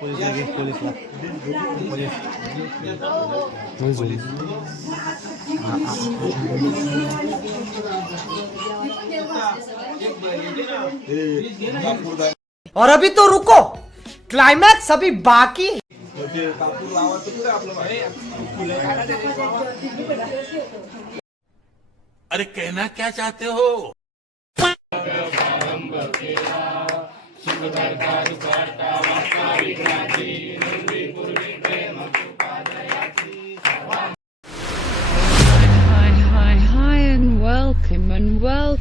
Police लगे पोलीसला police police. और अभी तो रुको क्लाइमैक्स अभी बाकी अरे कहना क्या चाहते हो?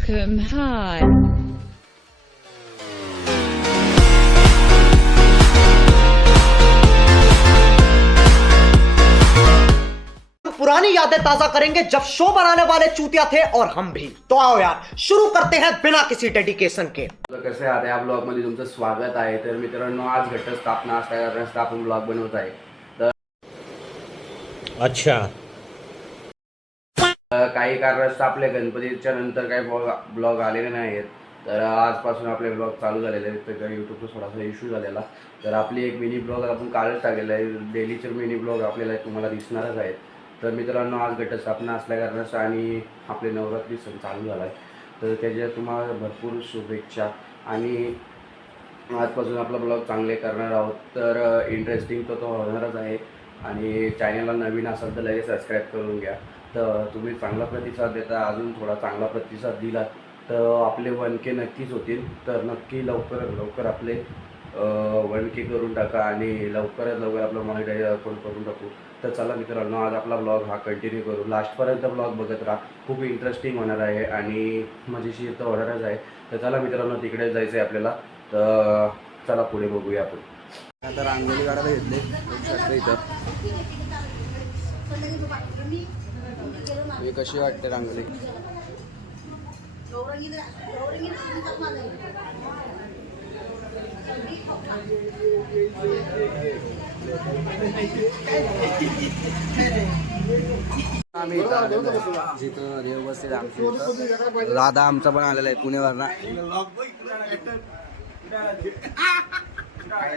Welcome, hi. पुरानी यादें ताज़ा करेंगे जब शो बनाने वाले चूतिया थे और हम भी। तो आओ यार शुरू करते हैं बिना किसी डेडिकेशन के। तर कसे आहात या ब्लॉगमध्ये तुमचं स्वागत आहे तर मित्रांनो आज घटस्थापना असल्या कारणास्तव आपण ब्लॉग बनवत आहे तर अच्छा। काही कारणास्तव आपल्या गणपतीच्या नंतर काही ब्लॉग ब्लॉग आलेले नाही आहेत तर आजपासून आपले ब्लॉग चालू झालेले आहेत. तर यूट्यूबचा थोडासा इश्यू झालेला. तर आपली एक मिनी ब्लॉग आपण कालच टाकलेला आहे. डेलीचे मिनी ब्लॉग आपल्याला तुम्हाला दिसणारच आहेत. तर मित्रांनो आज घटस्थापना असल्या आणि आपले नवरात्री सण चालू झाला आहे तर त्याच्या तुम्हाला भरपूर शुभेच्छा. आणि आजपासून आपला ब्लॉग चांगले करणार आहोत. तर इंटरेस्टिंग तर तो होणारच आहे. आणि चॅनलला नवीन असाल तर लगेच सबस्क्राईब करून घ्या. तर तुम्ही चांगला प्रतिसाद देता अजून थोडा चांगला प्रतिसाद दिला तर आपले वन के नक्कीच होतील. तर नक्की लवकर लवकर आपले वन के करून टाका आणि लवकरात लवकर आपलं मॉनिटाईज अकाउंट करून टाकू. तर चला मित्रांनो आज आपला ब्लॉग हा कंटिन्यू करू. लास्टपर्यंत ब्लॉग बघत राहा. खूप इंटरेस्टिंग होणार आहे आणि मजेशीर तर होणारच आहे. तर चला मित्रांनो तिकडे जायचं आहे आपल्याला. तर चला पुढे बघूया आपण. आता रांगोळी काढायला घेतले. इथं. हे कशी वाटते रांगोळी? आम्ही इथं आलेलो आहे. जिथं देवस्थित आमच्या इथं. दादा आमचा पण आलेला आहे पुणेवरना.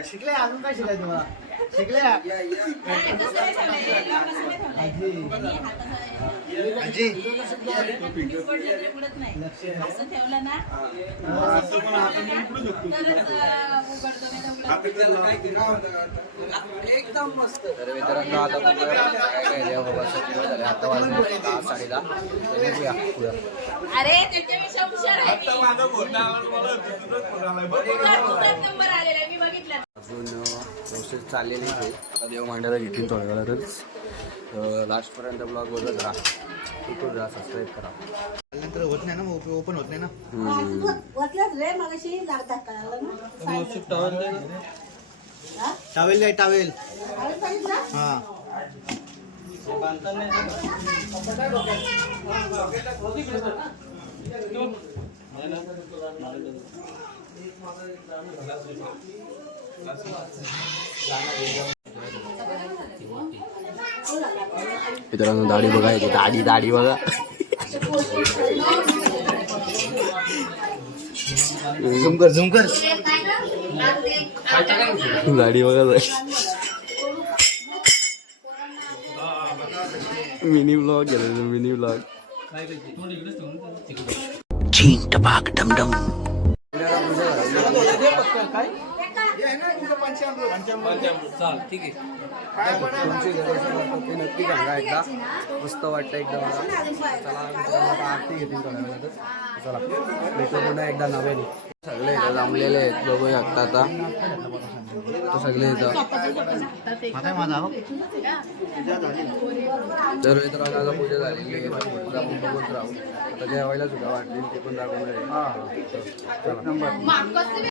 शिकले अजून काय शिकाय तुम्हाला? शिकले? आजी. तर मित्रांनो आता झाले. आता तर अरे त्याच्यापेक्षा हुशार आहे ती. तुझाच नंबर आलेला आहे, मी बघितला. अजून प्रोसेस चाललेली आहे. आता देव मांडायला घेतील थोड्या वेळातच. लास्टपर्यंत ब्लॉग बघत राहा. राहा सबस्क्राईब करा. नंतर होत नाही ना ओपन होत नाही ना? टावेल द्या टावेल. हा. मित्रांनो दाढी बघायची दाढी दाढी बघा. झुम कर झुम कर. दाढी बघा मिनी ब्लॉग गेला मिनी ब्लॉग. तुमची ते नक्की सांगा एकदा मस्त वाटतं एकदम मला. चला आता आरती घेतील थोड्या वेळातच चला. भेटू पुन्हा एकदा नवीन. सगळे इथं जमलेले आहेत. बघू शकता आता. तो सगळे इथं. हो. तर मित्रांनो आता पूजा झालेली आहे. तर पूजा आपण बघत राहू. आता जेवायला सुद्धा वाटली. ते पण दाखवणार आहे.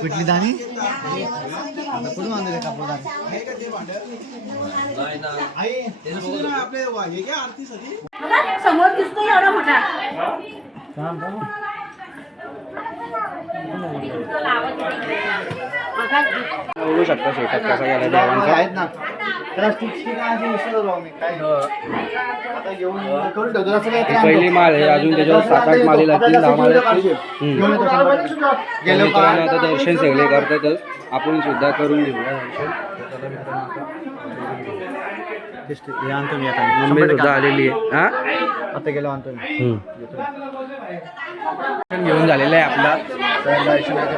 कुठली दाणी कुठून आणले कापूरदानी समोर दिसतो एवढा मोठा बघू शकता शेतात कसा गेला देवांचा आहेत ना त्याला स्टिक स्टिक आहे विसरलो राव मी काय? आता घेऊन करून ठेवतो असं काय ही पहिली माळ आहे अजून त्याच्यावर सात आठ माळी लागतील दहा माळी लागतील हम्म. घेऊन येतो शंभर टक्के. तर गेलो मित्रांनो का आता दर्शन सगळे करतातच आपण सुद्धा करून घेऊया दर्शन. तर चला मित्रांनो आता. हे आणतो मी आता. मम्मी सुद्धा आलेली आहे. हा? आता गेलो आणतो मी. घेऊन झालेलं आहे आपला. तर दर्शनाच्या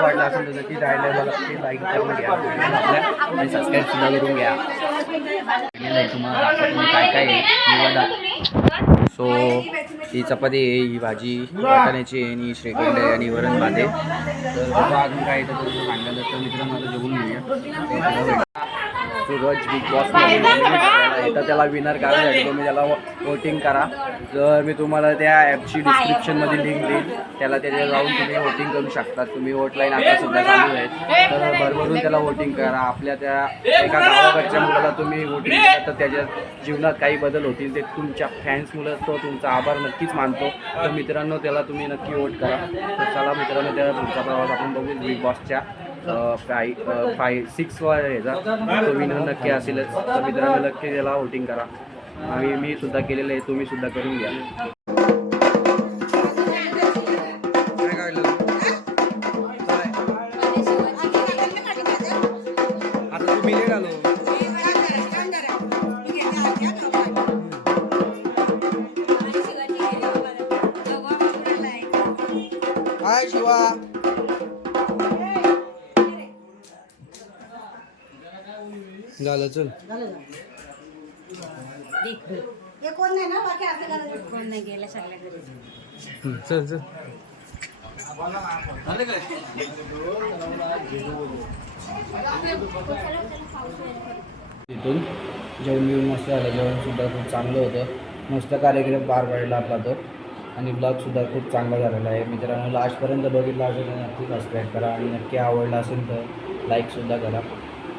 वाटलं असेल तर नक्की जायला मला लाईक करून घ्या. आणि सबस्क्राईब सुद्धा करून घ्या. तुम्हाला काय काय आहे सो ही चपाती आहे ही भाजी वाटाण्याची आहे आणि श्रीखंड आहे आणि वरण भात आहे. तर अजून काय येतं तर सांगायला तर मित्र माझं जेवून घेऊया. सूरज बिग बॉस तर त्याला विनर करायसाठी तुम्ही त्याला वोटिंग करा. जर मी तुम्हाला त्या ॲपची डिस्क्रिप्शनमध्ये लिंक देईन. त्याला त्याच्या जाऊन तुम्ही वोटिंग करू शकता. तुम्ही वोट लाईन आता सुद्धा चालू आहे. तर भरभरून त्याला वोटिंग करा. आपल्या त्या एका गावाकडच्या मुलाला तुम्ही वोटिंग केलं तर त्याच्या जीवनात काही बदल होतील. ते तुमच्या फॅन्समुळे तो तुमचा आभार नक्कीच मानतो. तर मित्रांनो त्याला तुम्ही नक्की वोट करा. तर चला मित्रांनो त्या पुढचा प्रवास आपण बघू बिग बॉसच्या फाय फाय सिक्स वर याचा. तो विनर नक्की असेलच. तर मित्रांनो नक्की त्याला वोटिंग करा. आणि मी सुद्धा केलेलं आहे तुम्ही सुद्धा करून घ्या. आता तुम्ही लेट आलो झालं चल. कोण नाही ना? बाकी असं करायचं कोण नाही गेल्या सगळ्या घरी. चल चल. तिथून जेवण बिवून मस्त झालं. जेवणसुद्धा खूप चांगलं होतं. मस्त कार्यक्रम पार पडला आपला तो आणि ब्लॉगसुद्धा खूप चांगला झालेला आहे. मित्रांनो लास्टपर्यंत बघितला असेल तर नक्की सबस्क्राईब करा. आणि नक्की आवडला असेल तर लाईकसुद्धा करा.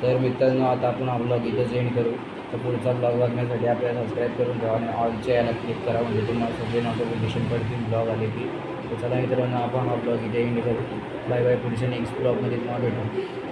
तर मित्रांनो आता आपण हा ब्लॉग इथंच एंड करू. तर पुढचा ब्लॉग बघण्यासाठी आपल्याला सबस्क्राईब करून ठेवा आणि ऑलच्या याला क्लिक करा. म्हणजे तुम्हाला सगळे नोटिफिकेशन पडतील ब्लॉग आले की. तर चला मित्रांनो आपण हा ब्लॉग इथे एंड करू. बाय बाय पुढच्या नेक्स्ट ब्लॉगमध्ये तुम्हाला भेटू.